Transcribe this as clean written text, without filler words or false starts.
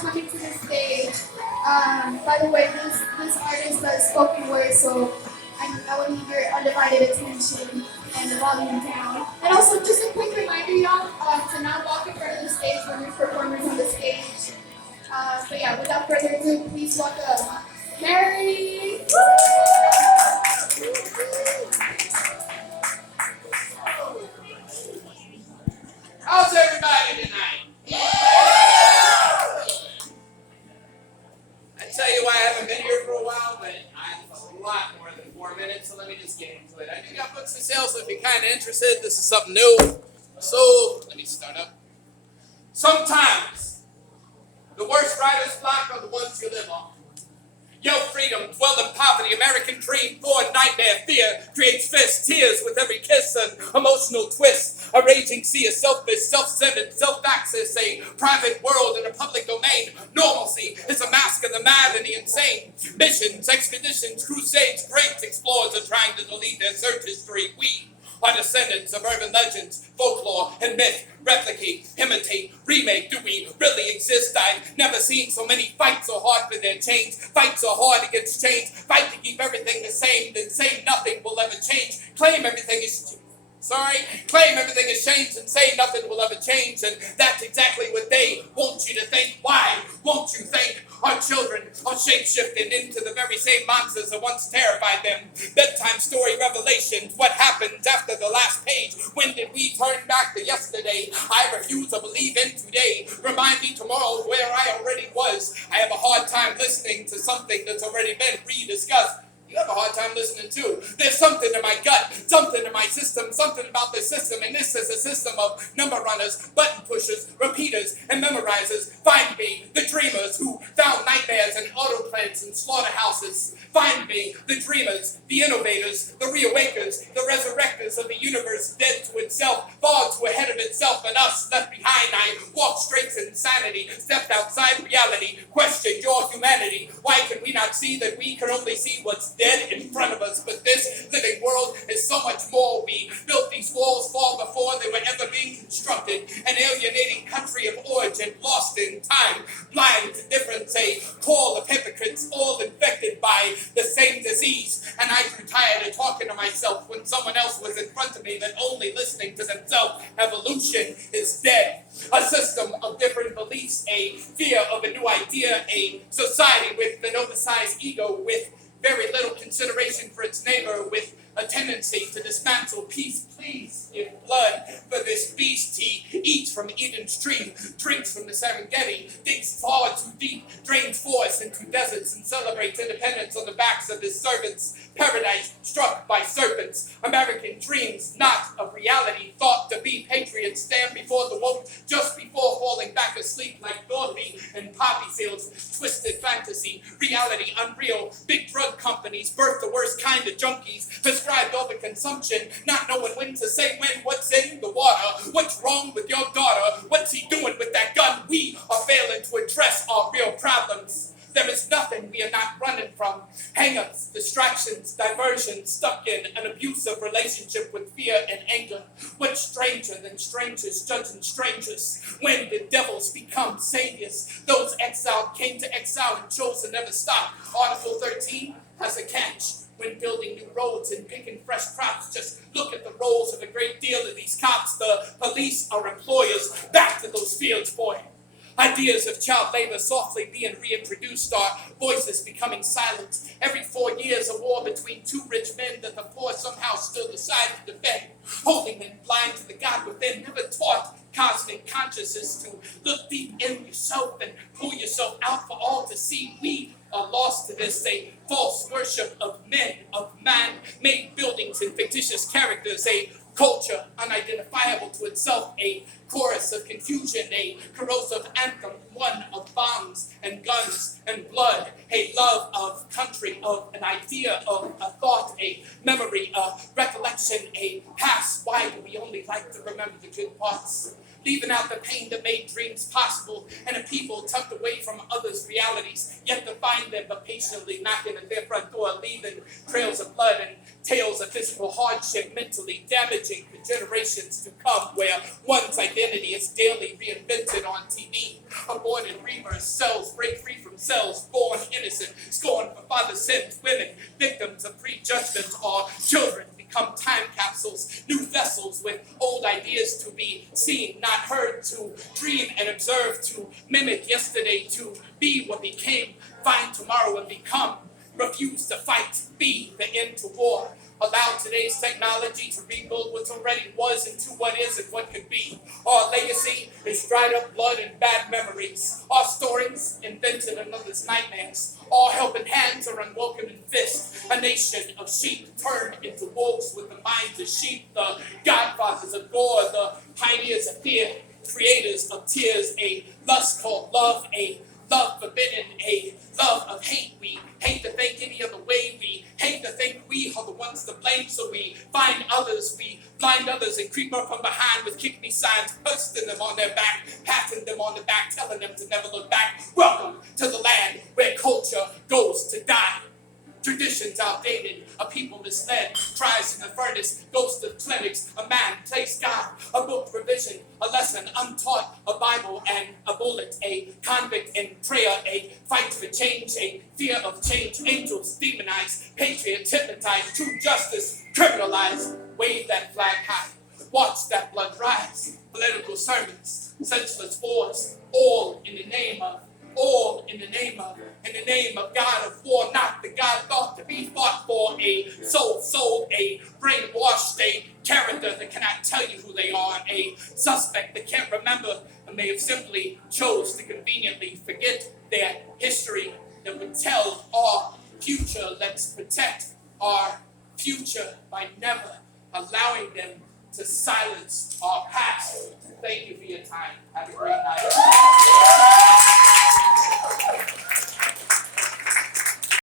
coming to the stage. By the way, this artist does spoken word, so I will need your undivided attention and the volume down. And also, just a quick reminder, y'all, to not walk in front of the stage when there's performers on the stage. But yeah, without further ado, please welcome Mary. How's everybody tonight? I tell you why I haven't been here for a while, but I'm a lot more than 4 minutes, so let me just get into it. I do got books for sale, so if you're kind of interested, this is something new. So, let me start up. Sometimes, the worst writer's block are the ones you live on. Yo, freedom, dwell in poverty, American dream, born nightmare, fear, creates fist, tears with every kiss, an emotional twist, a raging sea of selfish, self-centered, self-access, a private world in a public domain. Normalcy is a mask of the mad and the insane. Missions, expeditions, crusades, great explorers are trying to delete their search history. We are descendants of urban legends, folklore, and myth. Replicate, imitate, remake. Do we really exist? I've never seen so many fight so hard for their change. Fight so hard against change. Fight to keep everything the same. Then say nothing will ever change. Claim everything is claim everything has changed and say nothing will ever change. And that's exactly what they want you to think. Why won't you think? Our children are shape-shifting into the very same monsters that once terrified them. Bedtime story revelations. What happens after the last page? When did we turn back to yesterday? I refuse to believe in today. Remind me tomorrow where I already was. I have a hard time listening to something that's already been rediscussed. You have a hard time listening too. There's something in my gut, something in my system, something about the system, and this is a system of number runners, button pushers, repeaters, and memorizers. Find me, the dreamers who found nightmares and autoplanes and slaughterhouses. Find me, the dreamers, the innovators, the reawakers, the resurrectors of the universe dead to itself, far too ahead of itself and us left behind. I walked straight to insanity, stepped outside reality, questioned your humanity. Why can we not see that we can only see what's dead in front of us? But this living world is so much more. We built these walls far before they were ever being constructed. An alienating country of origin, lost in time, blind to difference, a call of hypocrites, all infected by the same disease. And I grew tired of talking to myself when someone else was in front of me that only listening to themselves. Evolution is dead. A system of different beliefs, a fear of a new idea, a society with an oversized ego, with very little consideration for its neighbor, with a tendency to dismantle peace. Please give blood for this beast. He eats from Eden's tree, drinks from the Serengeti, digs far too deep, drains forests into deserts, and celebrates independence on the backs of his servants. Paradise struck by serpents. American dreams, not of reality, thought to be patriots, stand before the woke just before falling back asleep like Dorothy and poppy fields. Twisted fantasy, reality unreal. Big drug companies birth the worst kind of junkies, prescribed overconsumption, not knowing when to say when, what's in the water, what's wrong with your daughter, what's he doing with that gun. We are failing to address our real problems. There is nothing we are not running from. Hang-ups, distractions, diversions, stuck in an abusive relationship with fear and anger. What's stranger than strangers judging strangers? When did devils become saviors? Those exiled came to exile and chose to never stop. Article 13 has a catch. When building new roads and picking fresh crops, just look at the roles of a great deal of these cops. The police are employers. Back to those fields, boy. Ideas of child labor softly being reintroduced, our voices becoming silent. Every 4 years, a war between two rich men that the poor somehow still decide to defend. Holy men blind to the God within, never taught cosmic consciousness to look deep in yourself and pull yourself out for all to see. We are lost to this, a false worship of men, of man-made buildings and fictitious characters, a culture unidentifiable to itself, a chorus of confusion, a corrosive anthem, one of bombs and guns and blood, a love of country, of an idea, of a thought, a memory, a recollection, a past. Why do we only like to remember the good parts? leaving out the pain that made dreams possible, and a people tucked away from others' realities, yet to find them but patiently knocking at their front door, leaving trails of blood and tales of physical hardship, mentally damaging the generations to come, where one's identity is daily reinvented on TV. Aborted reavers, cells break free from cells, born innocent, scorned for father sins, women, victims of prejudgments, or children become time capsules, new vessels with old ideas to be seen, not heard, to dream and observe, to mimic yesterday, to be what became, find tomorrow and become, refuse to fight, be the end to war. Allow today's technology to rebuild what already was into what is and what could be. Our legacy is dried up blood and bad memories. Our stories invented another's nightmares. All helping hands are unwelcoming fists. A nation of sheep turned into wolves with the minds of sheep. The godfathers of gore, the pioneers of fear, creators of tears. A lust called love, a love forbidden, a love of hate. We hate to think any other way. We hate to think we are the ones to blame. So we find others, we blind others and creep up from behind with kick me signs, posting them on their back, patting them on the back, telling them to never look back. Welcome to the land where culture goes to die. Traditions outdated, a people misled, cries in the furnace, ghosts of clinics, a man placed God, a book revision, a lesson untaught, a Bible and a bullet, a convict in prayer, a fight for change, a fear of change, angels demonized, patriots hypnotized, true justice criminalized. Wave that flag high, watch that blood rise, political sermons, senseless wars, all in the name of in the name of God of war, not the God thought to be fought for, a soul sold, a brainwashed, a character that cannot tell you who they are, a suspect that can't remember and may have simply chose to conveniently forget their history that would tell our future. Let's protect our future by never allowing them to silence our past. Thank you for your time. Have a great night.